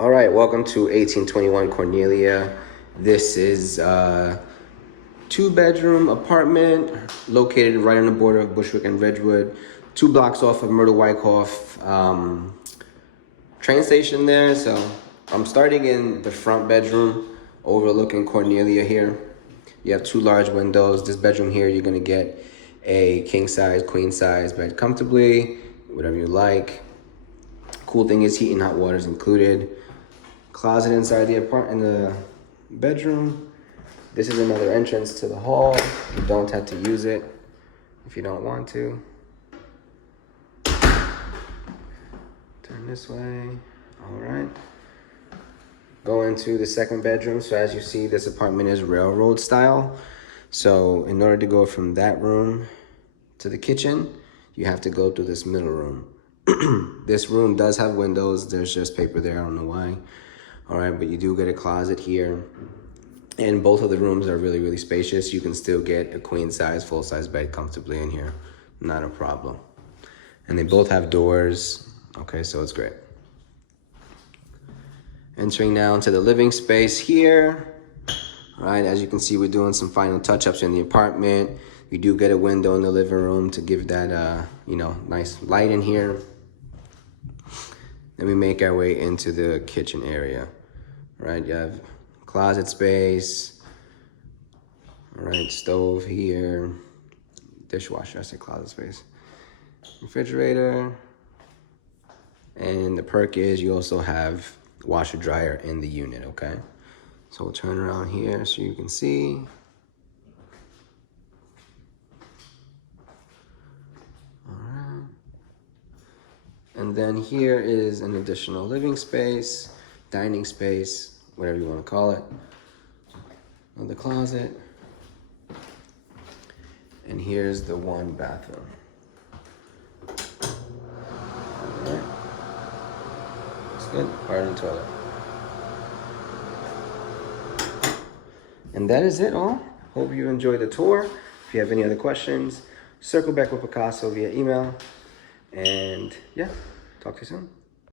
All right, welcome to 1821 Cornelia. This is a two-bedroom apartment located right on the border of Bushwick and Ridgewood, 2 blocks off of Myrtle Wyckoff train station there. So I'm starting in the front bedroom overlooking Cornelia here. You have 2 large windows. This bedroom here, you're gonna get a king size, queen size bed comfortably, whatever you like. Cool thing is heat and hot water is included. Closet inside the bedroom. This is another entrance to the hall. You don't have to use it if you don't want to. Turn this way. All right. Go into the second bedroom. So as you see, this apartment is railroad style. So in order to go from that room to the kitchen, you have to go through this middle room. This room does have windows. There's just paper there. I don't know why. All right, but you do get a closet here. And both of the rooms are really, really spacious. You can still get a queen size, full size bed comfortably in here. Not a problem. And they both have doors. Okay, so it's great. Entering now into the living space here. All right, as you can see, we're doing some final touch-ups in the apartment. You do get a window in the living room to give that, nice light in here. Then we make our way into the kitchen area. All right, you have closet space. All right, stove here. Dishwasher, I said closet space. Refrigerator. And the perk is you also have washer dryer in the unit, okay? So we'll turn around here so you can see. All right. And then here is an additional living space, dining space, whatever you want to call it. Another closet. And here's the 1 bathroom. All right. Looks good. Part of the toilet. And that is it all. Hope you enjoyed the tour. If you have any other questions, circle back with Picasso via email. And yeah, talk to you soon.